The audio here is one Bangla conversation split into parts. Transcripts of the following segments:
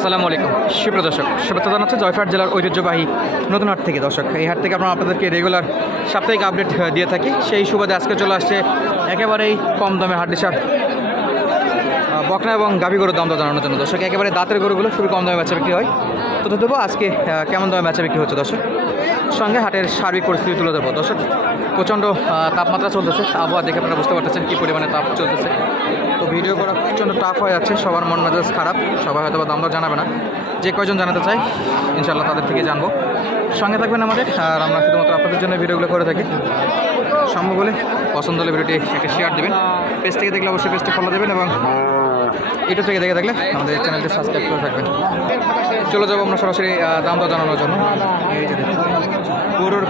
আসসালামু আলাইকুম সুপ্রিয় দর্শক, শুভেচ্ছা জানাচ্ছি জয়পুরহাট জেলার ঐতিহ্যবাহী নতুন হাট থেকে। দর্শক, এই হাট থেকে আমরা আপনাদেরকে রেগুলার সাপ্তাহিক আপডেট দিয়ে থাকি। সেই সুবাদে আজকে চলে আসছে একেবারেই কম দামে হাট ডিসার বকনা এবং গাভী গরুর দাম জানানোর জন্য। দর্শক, একেবারে দাঁতের গরুগুলো খুবই কম দামে বেচা বিক্রি হয়। তো দেবো আজকে কেমন দামে বেচা বিক্রি হচ্ছে দর্শক, সঙ্গে হাটের সার্বিক পরিস্থিতি তুলে দেবো। দর্শক, প্রচণ্ড তাপমাত্রা চলতেছে, আবহাওয়া দেখে আপনারা বুঝতে পারতেছেন কী পরিমাণে তাপ চলতেছে। তো ভিডিও করা প্রচণ্ড টাফ হয়ে যাচ্ছে, সবার মন মেজাজ খারাপ, সবাই হয়তো বা দাম দর জানাবে না। যে কয়জন জানাতে চাই ইনশাআল্লাহ তাদের থেকে জানবো। সঙ্গে থাকবেন আমাদের, আর আমরা শুধুমাত্র আপনাদের জন্য ভিডিওগুলো করে থাকি। সম্ভব হলে পছন্দ হলে ভিডিওটি একটা শেয়ার দেবেন, পেজ থেকে দেখলে অবশ্যই পেজটি ফলো দেবেন, এবং ইউটিউব থেকে দেখে থাকলে আমাদের চ্যানেলটি সাবস্ক্রাইব করে থাকবেন। চলে যাবো আমরা সরাসরি দাম দর জানানোর জন্য। এই যে গরুর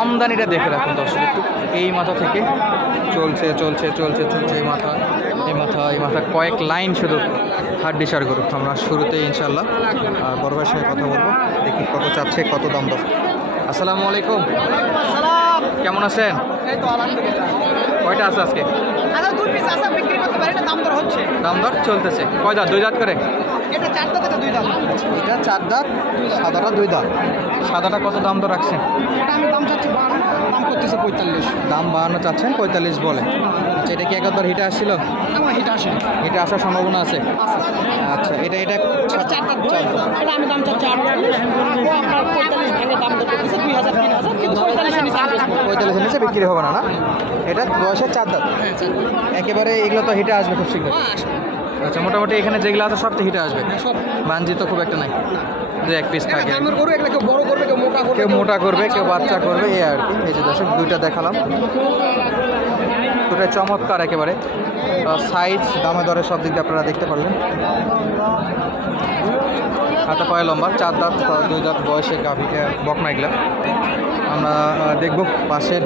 আমদানিটা দেখে রাখুন দর্শক, একটু এই মাথা থেকে চলছে এই মাথা কয়েক লাইন শুধু হাট ডিসার গরু। আমরা শুরুতেই ইনশাল্লাহ বড় ভাইয়ের সঙ্গে কথা বলবো, দেখি কত চাচ্ছে, কত দাম দর। আসসালামু আলাইকুম, কেমন আছেন? কয়টা আছে আজকে? দাম দর চলতেছে। কয় দাঁত? দুই দাঁত করে? এটা 4 দাঁত, এটা 2 দাঁত। এটা 4 দাঁত, সাদাটা 2 দাঁত। সাদাটা কত দাম দর রাখছেন? এটা আমি দাম চাচ্ছি 52, দাম করতেছে 45। দাম 52 চাচ্ছেন, 45 বলে। আচ্ছা, এটা কি একবার হিটে আসছিল? আমার হিট আসে, হিটে আসার সম্ভাবনা আছে? আচ্ছা, এটা 4 দাঁত। এটা আমি দাম চাচ্ছি 48, ও আপনার 45 ভাঙে দাম করতেছে 2000 3000, কিন্তু 45 এর নিচে 45 এর নিচে বিক্রি হবে না। না, এটা বয়সে 4 দাঁত। একেবারে এগুলো তো হিটে আসবে খুব শীঘ্র। আচ্ছা, মোটামুটি এখানে যেগুলো আছে সব তো হিটে আসবে, সব বাঞ্জি তো খুব একটা নাই, যে এক পিস থাকে। দামের গরু এগুলো কেউ বড় করবে, কেউ মোটা করবে, কেউ মোটা করবে, কেউ বাচ্চা করবে, এই আর কি। এই যে দর্শক, দুইটা দেখালাম, দুটোই চমৎকার একেবারে। সাইজ, দামে দরে সব দিক দিয়ে আপনারা দেখতে পারলেন। হাতে পায়ে লম্বা, 4 দাঁত 2 দাঁত বয়সে গাভীকে বকনা এগুলা। আমরা দেখব পাশের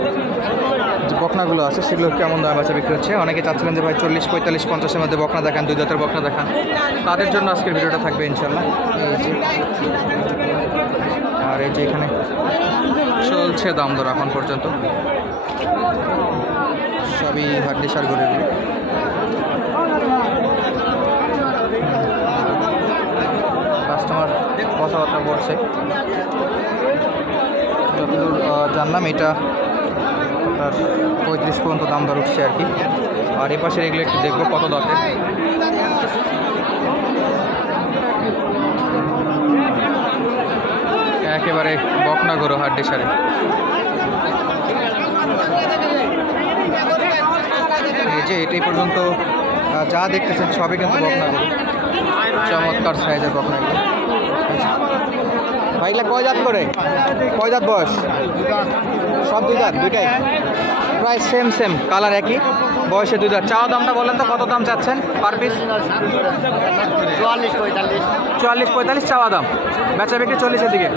যে বকনাগুলো আছে সেগুলো কেমন দামে বেচা বিক্রি হচ্ছে। অনেকে চাচ্ছিলেন যে ভাই 40 45 50-এর মধ্যে বকনা দেখান, 2 দাঁতের বকনা দেখান। তাদের জন্য আজকের ভিডিওটা থাকবে ইনশাল্লাহ। এই যে, আর এই যে এখানে চলছে দাম দর এখন পর্যন্ত, সবই হাট ডিসার গরুর। কাস্টমার কথাবার্তা বলছে, যতদূর জানলাম এটা আপনার 35 পর্যন্ত দাম দর উঠছে আর কি। আর এ পাশের এগুলো একটু দেখবো কত দরকার। একেবারে বকনা গরু হাট ডিসারে। এই যে এটাই পর্যন্ত যা দেখতেছেন সবই কিন্তু বকনা গরু, চমৎকার সাইজের বকনা গরু। ভাইগুলা কয় দাঁত করে? কয় দাঁত বয়স? সব 2 দাঁত, দুইটাই প্রায় সেম কালার, একই বয়সে 2 দাঁত। চাওয়া দামটা বলেন তো, কত দাম চাচ্ছেন পার পিস? 44 45 চাওয়া দাম, বেচা বিক্রি 40-এর দিকে।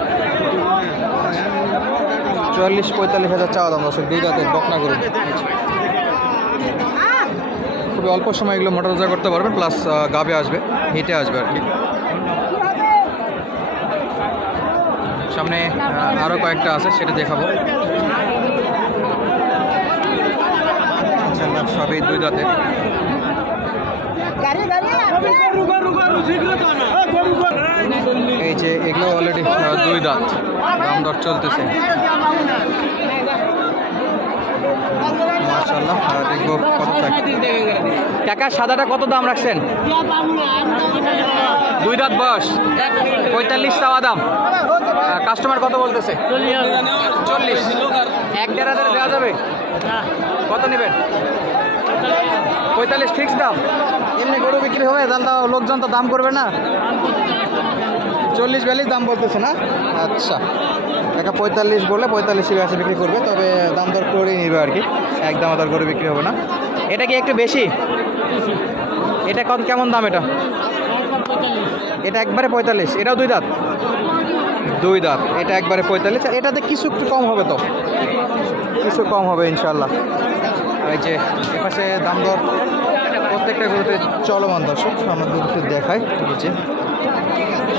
44 45 হাজার চাওয়া দাম দর্শক, 2 দাঁতের বকনা গরু। খুবই অল্প সময় এগুলো মোটরজা করতে পারবেন, প্লাস গাবে আসবে, হিটে আসবে আর কি। সামনে আরও কয়েকটা আছে, সেটা দেখাবো। সবই 2 দাঁতে। এই যে এগুলো অলরেডি 2 দাঁত, দাম দর চলতেছে মাশাআল্লাহ। দেখবো কত থাকে। টাকা সাদাটা কত দাম রাখছেন? 2 দাঁত বয়স, 45 চাওয়া দাম। কাস্টমার কত বলতেছে? 40। 1-1.5 হাজার দেওয়া যাবে? কত নেবেন? 45 ফিক্স দাম। এমনি গরু বিক্রি হবে তাহলে লোকজন তো দাম করবে না। 40 42 দাম বলতেছে না? আচ্ছা, টাকা 45 বলে 45 কাছে বিক্রি করবে, তবে দাম দর করেই নিবে আর কি, একদম আর গরু বিক্রি হবে না। এটা কি একটু বেশি? এটা কত, কেমন দাম এটা? এটা একবারে 45। এটাও 2 দাঁত? 2 দাঁত, এটা একবারে 45। এটাতে কিছু একটু কম হবে, তো কিছু কম হবে ইনশাল্লাহ। এই যে এপাশে দাম দর প্রত্যেকটা গরুতে চলমান দর্শক, আমরা গরুতে দেখাই। যে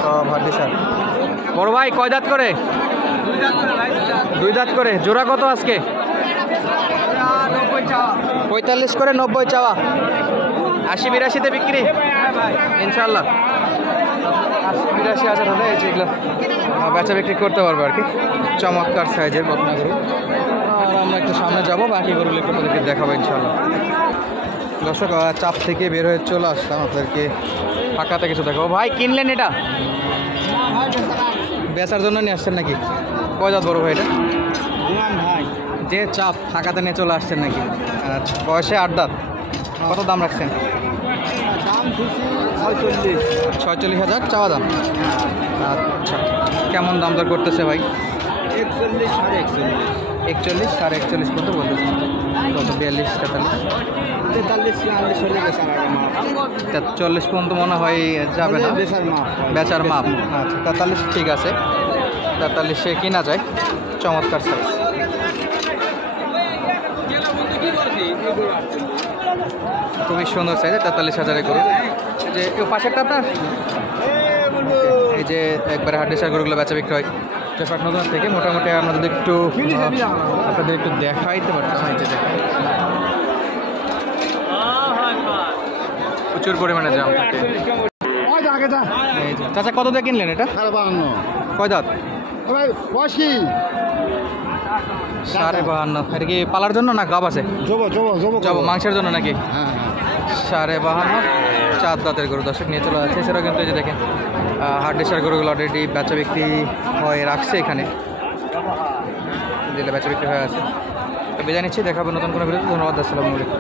সব হাট ডিসার। বড় ভাই কয় দাঁত করে? 2 দাঁত করে। জোড়া কত আজকে? 45 করে 90 চাওয়া। 80 82-তে বিক্রি ইনশাল্লাহ। 80,000 হলে এই যেগুলো বেচা বিক্রি করতে পারবো আর কি। চমৎকার সাইজের বকনা গরু। আর আমরা একটু সামনে যাব, বাকি গরুগুলো একটু আপনাদেরকে দেখাবো ইনশাল্লাহ। দর্শক চাপ থেকে বের হয়ে চলে আসলাম, আপনাদেরকে ফাঁকাতে কিছু দেখাবো। ভাই কিনলেন এটা? বেচার জন্য নিয়ে আসছেন নাকি? কয় দাঁত বড় ভাই এটা? ভাই যে চাপ ফাঁকাতে নিয়ে চলে আসছেন নাকি? আচ্ছা, বয়সে 8 দাঁত। কত দাম রাখছেন? দাম দিচ্ছি 46। 46,000 চাওয়া দাম। আচ্ছা, কেমন দাম দর করতেছে ভাই? 41, 41.5। 41, 41.5 পর্যন্ত বলতেছে। কত 42, 43? 43, 44 হলে বেচার আগে মাপ। 40 পর্যন্ত মনে হয় যাবে না, বেচার মাপ। বেচার মাপ। আচ্ছা, 43 ঠিক আছে, 43 কিনা যায়। চমৎকার সাইজ। খুবই সুন্দর সাইজ, 43,000 গরু। যে পাশেরটা আপনার, এই যে একবারে হাড্ডিসার গরুগুলো বেচা বিক্রি হয় জয়ফাট নতুন থেকে। মোটামুটি আপনাদের একটু দেখাইতে পারতাম। এই যে দেখেন প্রচুর পরিমাণে জাম থাকে। এই যে চাচা কত দিয়ে কিনলেন এটা? 52। কয় দাঁত? ভাই 80। 52.5। এটা কি পালার জন্য না গাব আছে? যাবো মাংসের জন্য নাকি? হ্যাঁ 52.5 4 দাঁতের গরু দর্শক নিয়ে চলে যাচ্ছে। এছাড়াও কিন্তু এই যে দেখেন হাড্ডিসার গরুগুলো অলরেডি বেচা বিক্রি হয়ে রাখছে এখানে, যেটা বেচা বিক্রি হয়ে আছে। তো বিদায় নিচ্ছি, দেখাবো নতুন কোনো ভিডিও। ধন্যবাদ, আসসালামু আলাইকুম।